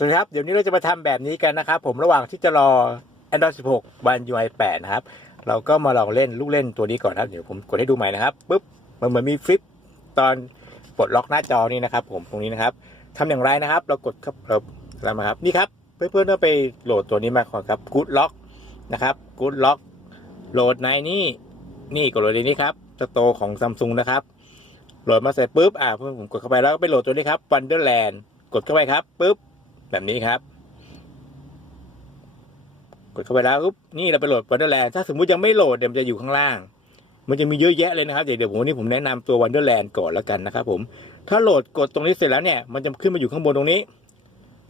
สวัสดีครับ เดี๋ยวนี้เราจะมาทำแบบนี้กันนะครับ ผมระหว่างที่จะรอ Android 16 วัน UI 8 นะครับ เราก็มาลองเล่นลูกเล่นตัวนี้ก่อนนะครับ เดี๋ยวผมกดให้ดูใหม่นะครับปุ๊บมันเหมือนมีฟลิปตอนปลดล็อกหน้าจอนี่นะครับ ผมตรงนี้นะครับทำอย่างไรนะครับ เรากดครับเราแล้วมาครับนี่ครับ เพื่อนๆก็ไปโหลดตัวนี้มาก่อนครับ Good Lock นะครับ Good Lock โหลดในนี่นี่กดโหลดในนี้ครับสโตร์ของซัมซุงนะครับโหลดมาเสร็จปุ๊บอ่าเพื่อนผมกดเข้าไปแล้วก็ไปโหลดตัวนี้ครับ Wonderland กดเข้าไปครับปุ๊บ แบบนี้ครับ กดเข้าไปแล้วปุ๊บนี่เราไปโหลด Wonderland ถ้าสมมุติยังไม่โหลดเดี๋ยวมันจะอยู่ข้างล่าง มันจะมีเยอะแยะเลยนะครับเดี๋ยวเดี๋ยวผมวันนี้ผมแนะนำตัว Wonderland ก่อนแล้วกันนะครับผมถ้าโหลดกดตรงนี้เสร็จแล้วเนี่ย มันจะขึ้นมาอยู่ข้างบนตรงนี้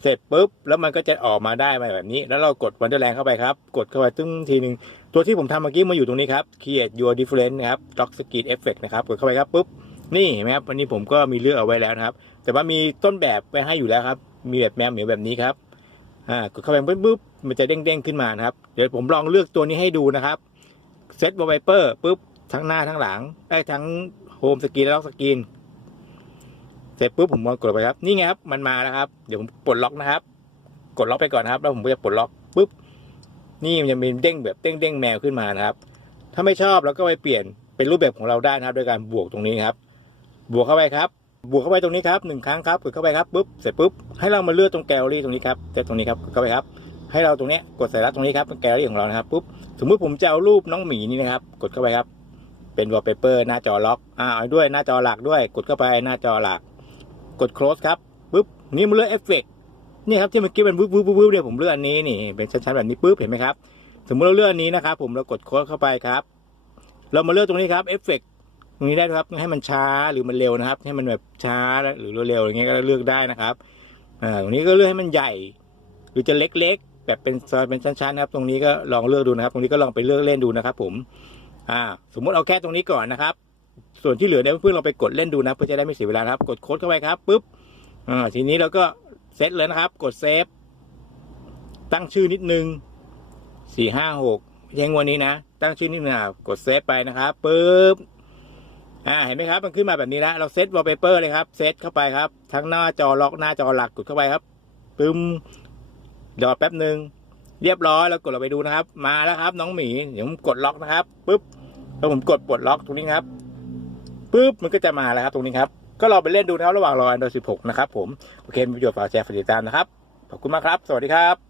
เสร็จปุ๊บแล้วมันก็จะออกมาได้มาแบบนี้ แล้วเรากด Wonderland เข้าไปครับ กดเข้าไปตึ้งทีหนึ่งตัวที่ผมทำเมื่อกี้มาอยู่ตรงนี้ครับ Create Your Different นะครับ Lock Screen Effect นะครับกดเข้าไปครับปุ๊บนี่เห็นไหมครับวันนี้ผมก็มีเลือกเอาไว้แล้วนะครับ แต่ว่ามีต้นแบบไว้ให้อยู่แล้วครับ มีแบบแมวเหมียวแบบนี้ครับอ่ากดเข้าไปปุ๊บมันจะเด้งๆขึ้นมานะครับ เดี๋ยวผมลองเลือกตัวนี้ให้ดูนะครับเซต Wallpaper ปุ๊บทั้งหน้าทั้งหลังได้ทั้งโฮมสกรีนและล็อกสกรีนเสร็จปุ๊บผมกดไปครับนี่ไงครับมันมาแล้วครับ เดี๋ยวผมปลดล็อกนะครับ กดล็อกไปก่อนครับ แล้วผมก็จะปลดล็อกปุ๊บนี่มันจะมีเด้งแบบเด้งเด้งๆแมวขึ้นมานะครับ ถ้าไม่ชอบเราก็ไปเปลี่ยนเป็นรูปแบบของเราได้นะครับ โดยการบวกตรงนี้ครับ บวกเข้าไปครับ บวกเข้าไปตรงนี้ครับหนึ่งครั้งครับกดเข้าไปครับปุ๊บเสร็จปุ๊บให้เรามาเลือกตรงแกลลี่ตรงนี้ครับแต่ตรงนี้ครับกดเข้าไปครับ ให้เราตรงนี้กดใส่รัดตรงนี้ครับเป็นแกลลี่ของเรานะครับปุ๊บสมมุติผมจะเอารูปน้องหมีนี่นะครับ กดเข้าไปครับ เป็น wallpaper หน้าจอล็อกอ่าด้วยหน้าจอหลักด้วย กดเข้าไปหน้าจอหลัก กด close ครับปุ๊บนี่มันเลือกเอฟเฟกนี่ครับที่เมื่อกี้มันวึบวึบวึบวึบเนี่ยผมเลือกอันนี้นี่เป็นชั้นๆแบบนี้ปุ๊บเห็นไหมครับสมมติเราเลือกอันนี้นะครับผมเรากดโค้ดเข้าไปครับ เรามาเลือกตรงนี้ครับเอฟเฟก ตรงนี้ได้ครับให้มันช้าหรือมันเร็วนะครับ ให้มันแบบช้าหรือเร็วๆอย่างเงี้ยก็เลือกได้นะครับอ่าตรงนี้ก็เลือกให้มันใหญ่ หรือจะเล็กๆ แบบเป็นซอยเป็นชั้นๆนะครับ ตรงนี้ก็ลองเลือกดูนะครับ ตรงนี้ก็ลองไปเลือกเล่นดูนะครับ ผม อ่า สมมุติเอาแค่ตรงนี้ก่อนนะครับ ส่วนที่เหลือเนี่ยเพื่อนๆเราไปกดเล่นดูนะเพื่อจะได้ไม่เสียเวลาครับ กดโค้ดเข้าไปครับปุ๊บอ่าทีนี้เราก็เซตเลยนะครับ กดเซฟตั้งชื่อนิดนึงสี่ห้าหกไม่ใช่งวดนี้นะ ตั้งชื่อนิดนึงอะกดเซฟไปนะครับปุ๊บ อ่าเห็นไหมครับมันขึ้นมาแบบนี้แล้วเราเซตวอลเปเปอร์เลยครับเซตเข้าไปครับ ทั้งหน้าจอล็อกหน้าจอหลักกดเข้าไปครับปึ้มรอแป๊บหนึ่งเรียบร้อยแล้วกดเราไปดูนะครับ มาแล้วครับ น้องหมีเดี๋ยวผมกดล็อกนะครับปุ๊บแล้วผมกดปลดล็อกตรงนี้ครับปุ๊บมันก็จะมาแล้วครับ ตรงนี้ครับ ก็ลองไปเล่นดูนะครับระหว่างรอ Android 16 นะครับผม โอเคมีประโยชน์ฝากแชร์ฝากติดตามนะครับ ขอบคุณมากครับ สวัสดีครับ